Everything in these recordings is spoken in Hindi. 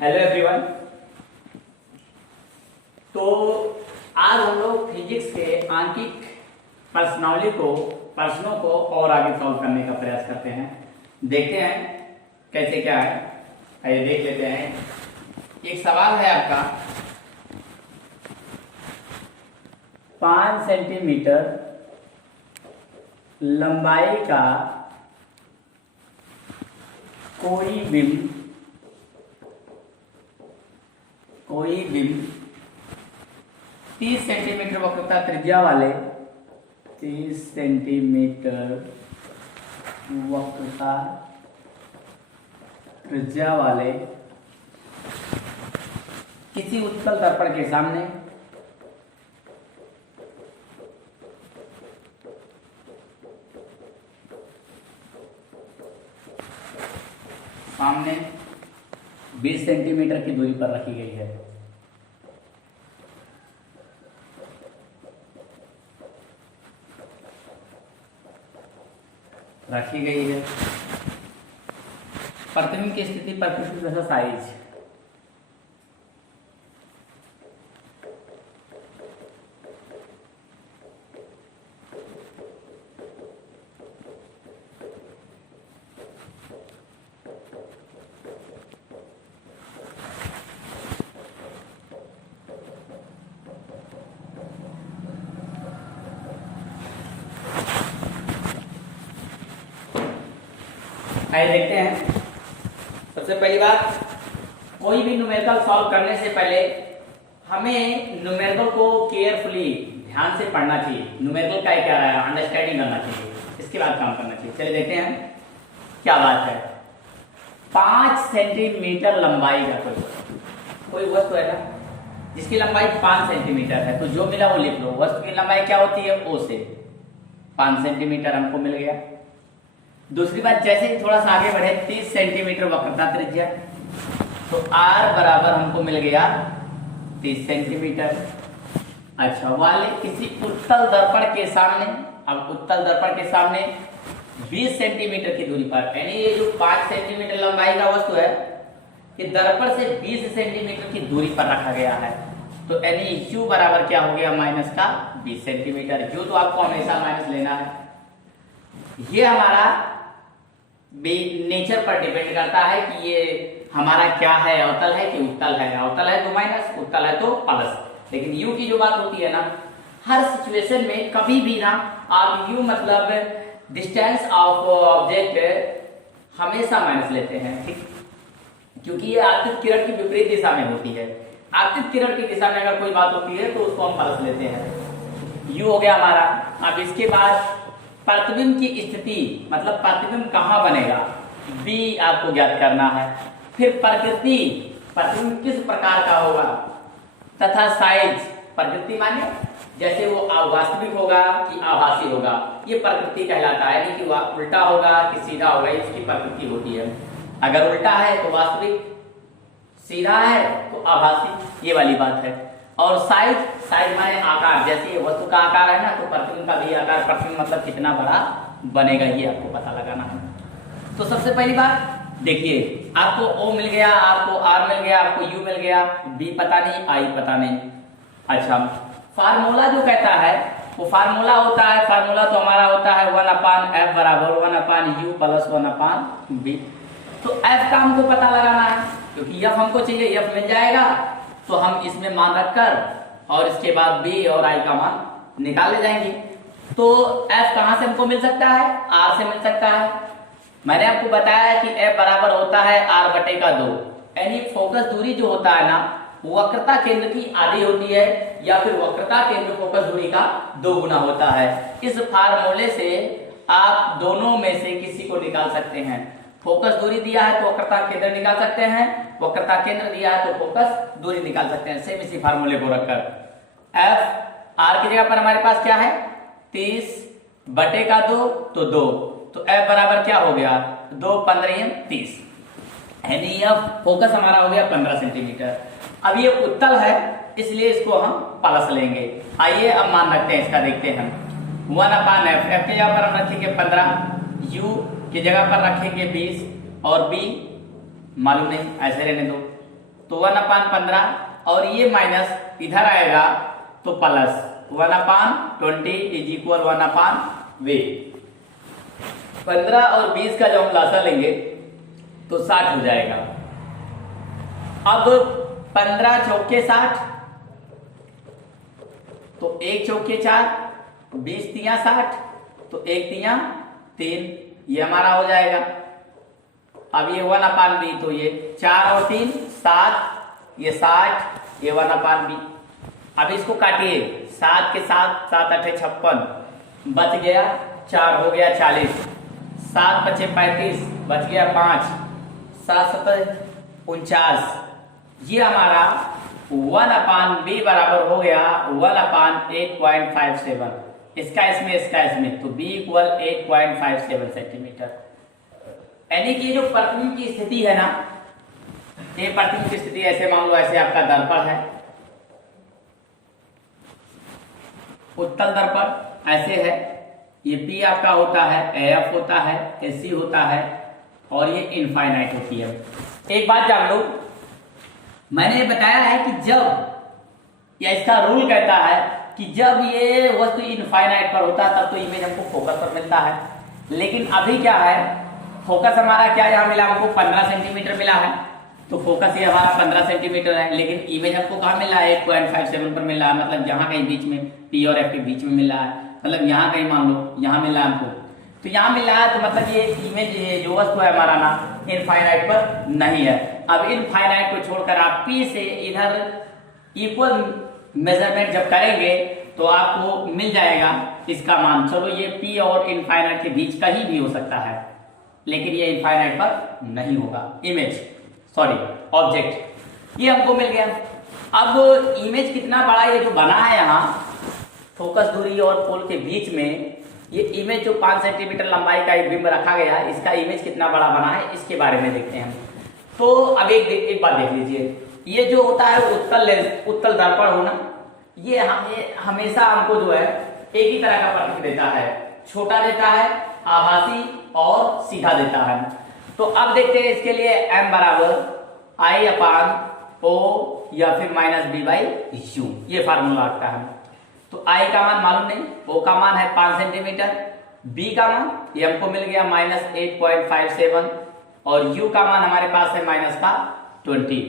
Hello everyone. तो आज हम लोग फिजिक्स के आंकिक प्रश्नों को और आगे सॉल्व करने का प्रयास करते हैं। देखते हैं कैसे क्या है। आइए देख लेते हैं। एक सवाल है आपका, 5 सेंटीमीटर लंबाई का कोई बिंब 30 सेंटीमीटर वक्रता त्रिज्या वाले 30 सेंटीमीटर वक्रता त्रिज्या वाले किसी उत्तल दर्पण के सामने सामने 20 सेंटीमीटर की दूरी पर रखी गई है। प्रतिबिंब की स्थिति पर पृथ्वी का साइज आइए देखते हैं। सबसे पहली बात, कोई भी न्यूमेरिकल सॉल्व करने से पहले हमें न्यूमेरिकल को केयरफुली ध्यान से पढ़ना चाहिए। न्यूमेरिकल का क्या है, अंडरस्टैंडिंग करना चाहिए, इसके बाद काम करना चाहिए। चलिए देखते हैं क्या बात है। 5 सेंटीमीटर लंबाई का कोई वस्तु है ना, जिसकी लंबाई 5 सेंटीमीटर है, तो जो मिला वो लिख लो। वस्तु की लंबाई क्या होती है, ओ से 5 सेंटीमीटर हमको मिल गया। दूसरी बात, जैसे ही थोड़ा सा आगे बढ़े, 30 सेंटीमीटर वक्रता त्रिज्या, तो R बराबर हमको मिल गया 30 सेंटीमीटर। अच्छा, वाले किसी उत्तल दर्पण के सामने, अब उत्तल दर्पण के सामने 20 सेंटीमीटर की दूरी पर, यानी ये जो 5 सेंटीमीटर लंबाई का वस्तु है, ये दर्पण से 20 सेंटीमीटर की दूरी पर रखा गया है। तो यानी U बराबर क्या हो गया, माइनस का 20 सेंटीमीटर। U तो आपको हमेशा माइनस लेना है। ये हमारा नेचर पर डिपेंड करता है कि ये हमारा क्या है, अवतल है कि उत्तल है। अवतल है तो माइनस, उत्तल है तो प्लस। लेकिन यू की जो बात होती है ना, हर सिचुएशन में कभी भी ना आप यू मतलब डिस्टेंस ऑफ ऑब्जेक्ट हमेशा माइनस लेते हैं, ठीक, क्योंकि ये आपतित किरण की विपरीत दिशा में होती है। आपतित किरण की दिशा में अगर कोई बात होती है तो उसको हम प्लस लेते हैं। यू हो गया हमारा। अब इसके बाद प्रतिबिंब की स्थिति, मतलब प्रतिबिंब कहां बनेगा, बी आपको ज्ञात करना है। फिर प्रकृति, प्रतिबिंब किस प्रकार का होगा, तथा साइज, प्रकृति माने जैसे वो वास्तविक होगा कि आभासी होगा, ये प्रकृति कहलाता है। यानी कि उल्टा होगा कि सीधा होगा, इसकी प्रकृति होती है। अगर उल्टा है तो वास्तविक, सीधा है तो आभासी, ये वाली बात है। और साइज, साइज माने आकार, जैसे ये वस्तु का आकार है ना, तो प्रतिबिंब का भी आकार, प्रतिबिंब मतलब कितना बड़ा बनेगा, ये आपको पता लगाना है। तो सबसे पहली बात देखिए, आपको O मिल गया, आपको R मिल गया, आपको U मिल गया, B पता नहीं, I पता नहीं। अच्छा, फार्मूला जो कहता है वो फार्मूला होता है, फार्मूला तो हमारा होता है 1/f बराबर 1/u प्लस 1/b। तो f का हमको पता लगाना है, क्योंकि f हमको चाहिए, f मिल जाएगा तो हम इसमें मान रखकर और इसके बाद b और i का मान निकाल ले जाएंगे। तो f कहां से हमको मिल सकता है, r से मिल सकता है। मैंने आपको बताया कि f बराबर होता है r/2, यानी फोकस दूरी जो होता है ना, वक्रता केंद्र की आधी होती है, या फिर वक्रता केंद्र फोकस दूरी का 2 गुना होता है। इस फार्मूले से आप दोनों में से किसी को निकाल सकते हैं। फोकस दूरी दिया है तो वक्रता केंद्र निकाल सकते हैं, वक्रता केंद्र दिया है तो फोकस दूरी निकाल सकते हैं, सेम इसी फार्मूले को रखकर। f r की जगह पर हमारे पास क्या है, 30/2 तो 2, तो f बराबर क्या हो गया, 2 15 30, यानी यह फोकस हमारा हो गया 15 सेंटीमीटर। अब ये उत्तल है इसलिए इसको हम प्लस लेंगे। आइए अब मान रखते हैं इसका, देखते हैं। 1/f, f की जगह पर हम रखेंगे 15, u की जगह पर रखेंगे 20 और b मालूम नहीं, ऐसे रहने दो। तो 1/15 और ये माइनस इधर आएगा तो प्लस 1/20 इज इक्वल 1/v। 15 और 20 का जब हम लासा लेंगे तो 60 हो जाएगा। अब 15 चौके 60, तो 1 चौके 4, 20 तिया 60, तो 1 तिया 3, ये हमारा हो जाएगा। अब ये 1/b, तो ये 4 और 3 7, ये 60, ये 1/b। अब इसको काटिए, 7 के साथ 7 8 56, बच गया 4, हो गया 40, 7 5 35, बच गया 5, 7 7 49। ये हमारा 1/b बराबर हो गया 1/8.57। इसका इसमें तो b इक्वल 8.57 सेंटीमीटर। यानी कि जो प्रतिबिंब की स्थिति है ना, ये प्रतिबिंब की स्थिति ऐसे मान लो, ऐसे आपका दर्पण है, उत्तल दर्पण ऐसे है, ये P आपका होता है, AF होता है, AC होता है और ये इनफाइनाइट होती है। एक बात जान लो, मैंने बताया है कि जब या इसका रूल कहता है कि जब ये वस्तु इनफाइनाइट पर होता है तब तो इमेज हमको फोकस पर मिलता है। लेकिन अभी क्या है, फोकस हमारा क्या यहाँ मिला, हमको 15 सेंटीमीटर मिला है, तो फोकस ये हमारा 15 सेंटीमीटर है, लेकिन इमेज हमको कहाँ मिला है, 8.57 पर मिला है। मतलब यहाँ कहीं बीच में P और F के बीच में मिला है, मतलब यहाँ कहीं मान लो यहाँ मिला है हमको, तो यहाँ मिला है, तो मतलब ये इमेज जो वस्तु है हमारा ना इनफाइनाइट पर नहीं है। अब इनफाइनाइट को छोड़कर आप P से इधर इक्वल मेजरमेंट जब करेंगे तो आपको मिल जाएगा इसका मान। चलो ये P और इनफाइनाइट के बीच का ही भी हो सकता है, लेकिन ये इनफाइनाइट पर नहीं होगा। ऑब्जेक्ट ये हमको मिल गया। अब इमेज कितना बड़ा ये जो बना है यहाँ फोकस दूरी और पोल के बीच में, ये इमेज जो 5 सेंटीमीटर लंबाई का एक बिंब रखा गया है, इसका इमेज कितना बड़ा बना है इसके बारे में देखते हैं। तो अब एक बात देख लीजिए, ये जो होता है उत्तल दर्पण होना, ये हमेशा हमको जो है एक ही तरह का प्रतीक देता है, छोटा देता है, आभासी और सीधा देता है। तो अब देखते हैं इसके लिए m बराबर I/O या फिर -b/u, ये फार्मूला आता है। तो I का मान मालूम नहीं, O का मान है 5 सेंटीमीटर, B का मान ये हमको मिल गया -8.57 और U का मान हमारे पास है -20।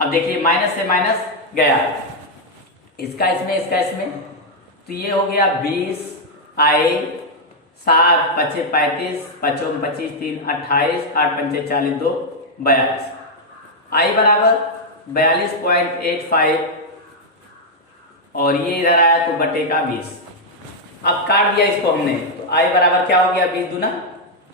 अब देखिए माइनस से माइनस गया, इसका इसमें, तो ये हो गया 20 I 7 5 35 5 25 3 28 8 5 40 2 42, I बराबर 42.85 और ये इधर आया तो बटे का 20। अब काट दिया इसको हमने, तो I बराबर क्या हो गया 20 दूना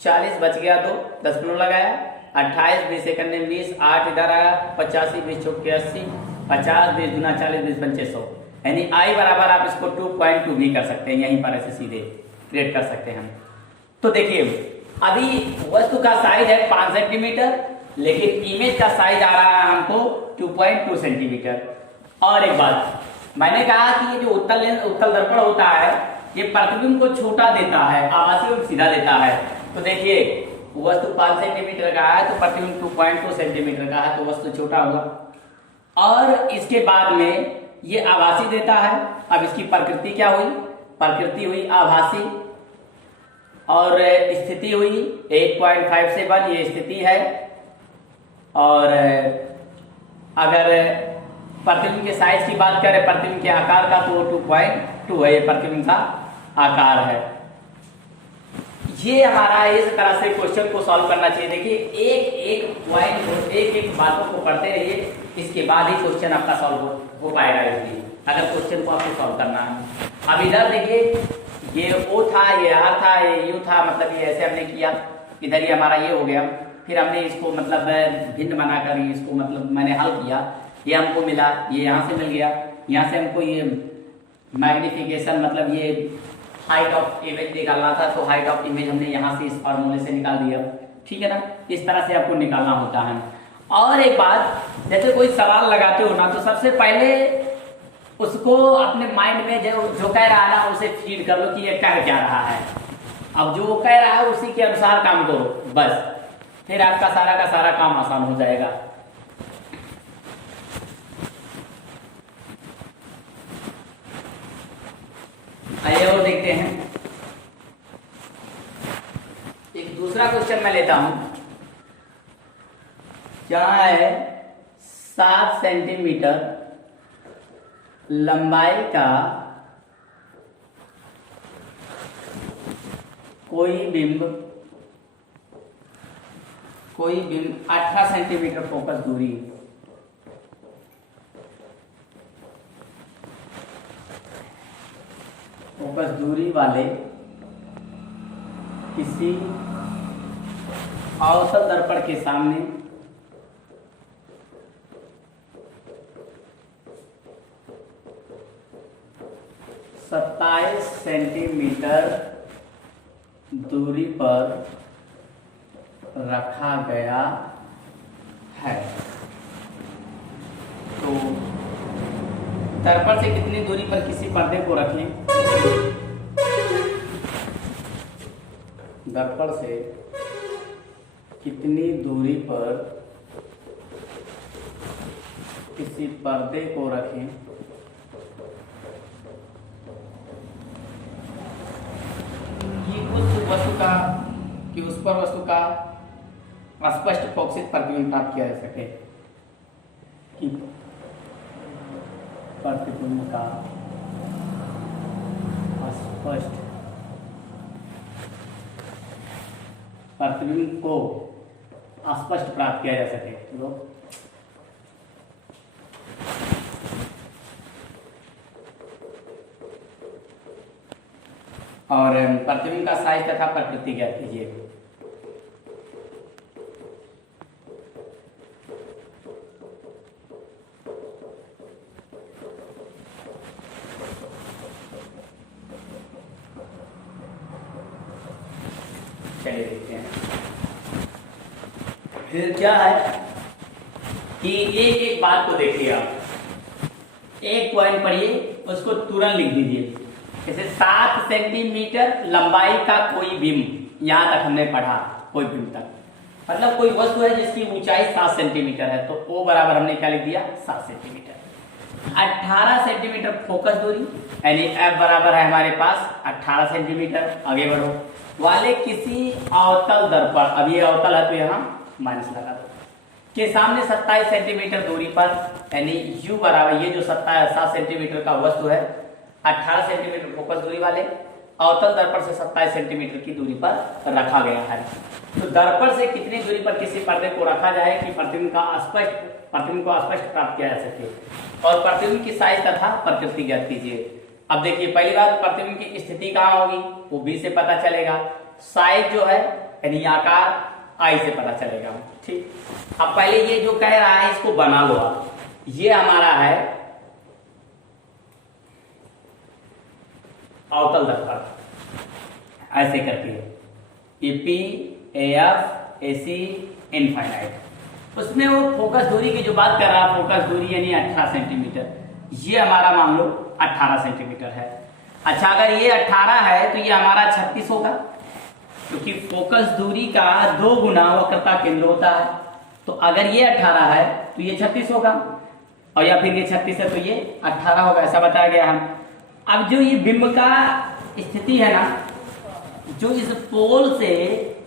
40, बच गया 2, 10 मिनट लगाया, 28 20 सेकंड में 20, 8 इधर आया, 85 20 चौके 80, 50 20 दूना 40 20 पंचे 100। यानी I बराबर आप इसको 2.2 भी कर सकते हैं, यहीं पर ऐसे सीधे क्रिएट कर सकते हैं। तो देखिए अभी वस्तु का साइज है 5 सेंटीमीटर, लेकिन इमेज का साइज आ रहा है हमको 2.2 सेंटीमीटर। और एक बात मैंने कहा कि ये जो उत्तल दर्पण होता है ये प्रतिबिंब को छोटा देता है, आभासी और सीधा देता है। तो देखिए वस्तु 5 सेंटीमीटर का है तो प्रतिबिंब 2.2 सेंटीमीटर का है, तो वस्तु छोटा होगा। और इसके बाद में ये आभासी देता है। अब इसकी प्रकृति क्या हुई, प्रकृति हुई आभासी और स्थिति हुई 8.57, ये स्थिति है। और अगर प्रतिबिंब के साइज की बात करें, प्रतिबिंब के आकार का, तो 2.2 है, ये प्रतिबिंब का आकार है। ये हमारा इस तरह से क्वेश्चन को सॉल्व करना चाहिए। देखिए एक एक पॉइंट एक बातों को पढ़ते रहिए, इसके बाद ही क्वेश्चन आपका सॉल्व हो पाएगा इजीली, अगर क्वेश्चन को आपको सॉल्व करना है। अब इधर देखिए ये O था, ये R था, ये U था, मतलब ये ऐसे हमने किया, इधर ये हमारा ये हो गया। फिर हमने इसको मतलब भिन्न बनाकर इसको मतलब मैंने हल किया, ये हमको मिला, ये यहाँ से मिल गया, यहाँ से हमको ये मैग्निफिकेशन मतलब ये हाइट ऑफ इमेज निकालना था, तो हाइट ऑफ इमेज हमने यहाँ से इस फॉर्मूले से निकाल दिया, ठीक है ना। इस तरह से आपको निकालना होता है। और एक बात, जैसे कोई सवाल लगाते हो ना, तो सबसे पहले उसको अपने माइंड में जो कह रहा है ना उसे फीड कर लो कि ये कह क्या रहा है। अब जो कह रहा है उसी के अनुसार काम करो, बस फिर आपका सारा का सारा काम आसान हो जाएगा। दूसरा क्वेश्चन मैं लेता हूं। क्या है 7 सेंटीमीटर लंबाई का कोई बिंब 18 सेंटीमीटर फोकस दूरी, वाले किसी अवतल दर्पण के सामने सत्ताईस सेंटीमीटर दूरी पर रखा गया है। तो दर्पण से कितनी दूरी पर किसी पर्दे को रखें? दर्पण से कितनी दूरी पर किसी पर्दे को रखें कि उस वस्तु का उस पर वस्तु का स्पष्ट फोकसित प्रतिबिंब प्राप्त किया जा सके, कि प्रतिबिंब का स्पष्ट प्रतिबिंब को स्पष्ट प्राप्त किया जा सके। तो और प्रतिबिंब का साइज तथा प्रकृति ज्ञात कीजिए। चलिए देखते हैं। फिर क्या है कि एक एक बात को देखिए आप, एक पॉइंट पढ़िए, उसको तुरंत लिख दीजिए। जैसे 7 सेंटीमीटर लंबाई का कोई बिंब, यहां तक हमने पढ़ा, कोई बिंब तक, मतलब कोई वस्तु है जिसकी ऊंचाई 7 सेंटीमीटर है, तो O बराबर हमने क्या लिख दिया? 7 सेंटीमीटर। 18 सेंटीमीटर फोकस दूरी, यानी F बराबर है हमारे पास 18 सेंटीमीटर। आगे बढ़ो, वाले किसी अवतल दर्पण, अब ये अवतल है तो यहाँ माइनस लगा दो, के सामने 27 सेंटीमीटर दूरी पर, यानी U बराबर, ये जो 7 सेंटीमीटर का वस्तु है 18 सेंटीमीटर फोकस दूरी वाले अवतल दर्पण से 27 सेंटीमीटर की दूरी पर रखा गया है। तो दर्पण से कितनी दूरी पर किसी पर्दे को रखा जाए कि प्रतिबिंब को स्पष्ट प्राप्त किया जा सके, और प्रतिबिंब की साइज तथा प्रकृति ज्ञात कीजिए। अब देखिए, पहली बात, प्रतिबिंब की स्थिति कहाँ होगी वो B से पता चलेगा, साइज जो है यानी आकार I से पता चलेगा। ठीक, अब पहले ये जो कह रहा है इसको बना लो आप। ये हमारा है अवतल दर्पण, ऐसे करके EP, AF, AC इनफाइनाइट। उसमें वो फोकस दूरी की जो बात कर रहा है, फोकस दूरी यानी 18 सेंटीमीटर, ये हमारा मान लो 18 सेंटीमीटर है। अच्छा, अगर ये 18 है तो ये हमारा 36 होगा, क्योंकि फोकस दूरी का 2 गुना वक्रता केंद्र होता है। तो अगर ये 18 है तो ये 36 होगा, और या फिर ये 36 है तो ये 18 होगा, ऐसा बताया गया है। अब जो ये बिंब का स्थिति है ना, जो इस पोल से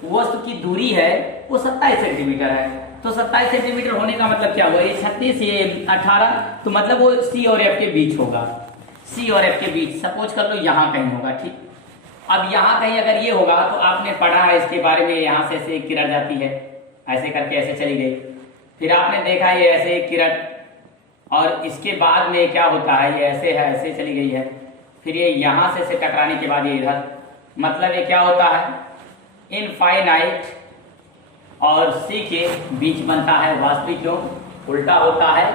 वस्तु की दूरी है वो 27 सेंटीमीटर है। तो 27 सेंटीमीटर होने का मतलब क्या हुआ? ये 36, ये 18, तो मतलब वो C और F के बीच होगा। C और F के बीच सपोज कर लो यहाँ कहीं होगा। ठीक, अब यहाँ कहीं अगर ये होगा तो आपने पढ़ा है इसके बारे में, यहाँ से ऐसे किरण जाती है, ऐसे करके ऐसे चली गई, फिर आपने देखा ये ऐसे किरण, और इसके बाद में क्या होता है, ये ऐसे है, ऐसे चली गई है, फिर ये यहाँ से टकराने के बाद ये इधर, मतलब ये क्या होता है, इनफाइनाइट और C के बीच बनता है। वास्तविक जो उल्टा होता है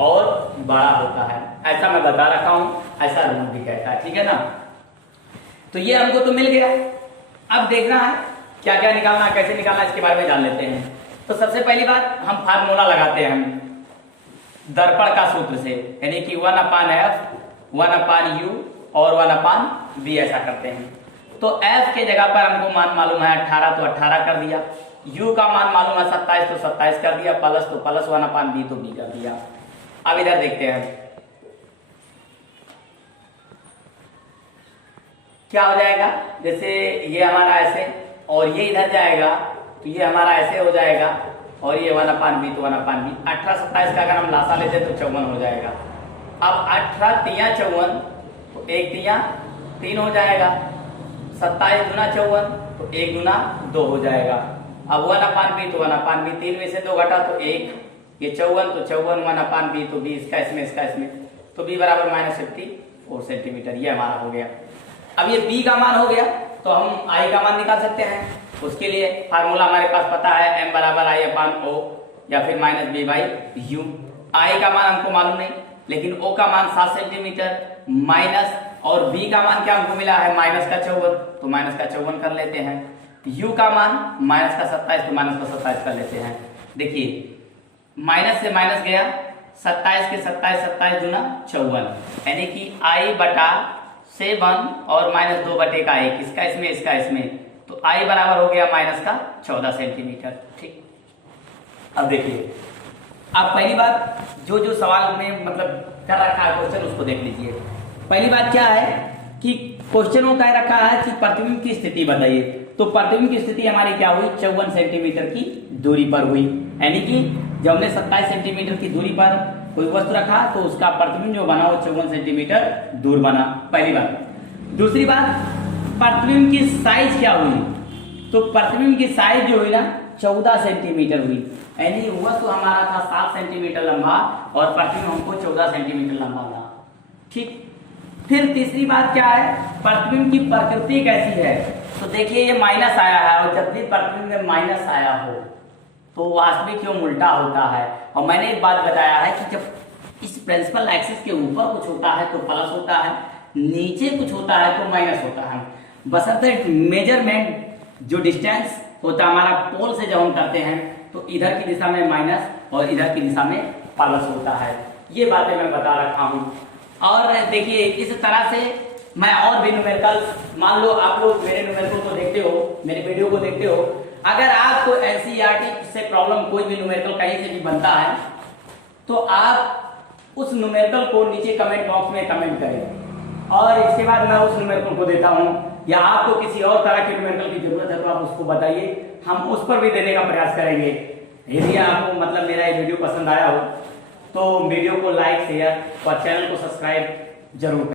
और बड़ा होता है, ऐसा मैं बता रखा हूं, ऐसा रूल भी कहता है। ठीक है ना, तो ये हमको तो मिल गया। अब देखना है क्या क्या निकालना है, कैसे निकालना है, इसके बारे में जान लेते हैं। तो सबसे पहली बात, हम फार्मूला लगाते हैं दर्पण का सूत्र से, यानी कि 1/F 1/U और 1/B, ऐसा करते हैं। तो F के जगह पर हमको मान मालूम है 18, तो 18 कर दिया। U का मान मालूम है 27, तो 27 कर दिया। प्लस तो प्लस, 1/B तो B कर दिया। अब इधर देखते हैं क्या हो जाएगा। जैसे ये हमारा ऐसे और ये इधर जाएगा तो ये हमारा ऐसे हो जाएगा, और ये 1/b तो 1/b। 18 27 का अगर हम लासा लेते तो 54 हो जाएगा। अब 18 तिया 54 तो 1 तिया 3 हो जाएगा, 27 गुना 54 तो 1 गुना 2 हो जाएगा। अब 1/b तो 1/b, 3 में से 2 घटा तो 1, ये 54 तो 54 1/b तो 20 इसका इसमें तो b बराबर -54 सेंटीमीटर, ये हमारा हो गया। अब ये b का मान हो गया तो हम i का मान निकाल सकते हैं। उसके लिए फार्मूला हमारे पास पता है, m बराबर I/O या फिर -b/u। i का मान हमको मालूम नहीं, लेकिन o का मान 7 सेंटीमीटर माइनस, और b का मान क्या हमको मिला है -54, तो -54 कर लेते हैं। u का मान -27 तो -27 कर लेते हैं। देखिए माइनस से माइनस गया, 27 के 27 दूना 54, यानी कि I/7 और -2/1, इसका इसमें तो I बराबर हो गया -14 सेंटीमीटर। ठीक, अब देखिए, अब पहली बात जो सवाल में मतलब कर रखा है क्वेश्चन, उसको देख लीजिए। पहली बात क्या है कि क्वेश्चन में कह रखा है कि प्रतिबिंब की स्थिति बताइए। तो प्रतिबिंब की स्थिति हमारी क्या हुई, 54 सेंटीमीटर की दूरी पर हुई, यानी कि जब हमने 27 सेंटीमीटर की दूरी पर कोई वस्तु रखा तो उसका प्रतिबिंब जो बना वो 54 सेंटीमीटर दूर बना, पहली बात। दूसरी बात, प्रतिबिंब की साइज क्या हुई, तो प्रतिबिंब की साइज जो हुई ना 14 सेंटीमीटर हुई, यानी वस्तु हमारा था 7 सेंटीमीटर लंबा और प्रतिबिंब हमको 14 सेंटीमीटर लंबा था। ठीक, फिर तीसरी बात क्या है, प्रतिबिंब की प्रकृति कैसी है। तो देखिए ये माइनस आया है, और जब भी प्रतिबिंब में माइनस आया हो तो वास्तविक क्यों उल्टा होता है। और मैंने एक बात बताया है कि जब इस प्रिंसिपल एक्सिस के ऊपर कुछ होता है तो प्लस होता है, नीचे कुछ होता है तो माइनस होता है। बशर्ते मेजरमेंट जो डिस्टेंस होता है हमारा पोल से जब हम करते हैं तो इधर की दिशा में माइनस और इधर की दिशा में प्लस होता है। ये बातें मैं बता रखा हूँ। और देखिए इस तरह से मैं और भी न्यूमेरिकल, मान लो आप लोग मेरे न्यूमेरिकल को देखते हो, मेरे वीडियो को देखते हो, अगर आपको एनसीईआरटी से प्रॉब्लम कोई भी न्यूमेरिकल कहीं से भी बनता है तो आप उस न्यूमेरिकल को नीचे कमेंट बॉक्स में कमेंट करें, और इसके बाद मैं उस न्यूमेरिकल को देता हूं, या आपको किसी और तरह के न्यूमेरिकल की जरूरत है तो आप उसको बताइए, हम उस पर भी देने का प्रयास करेंगे। यदि आपको मतलब मेरा ये वीडियो पसंद आया हो तो वीडियो को लाइक शेयर और चैनल को सब्सक्राइब जरूर करें।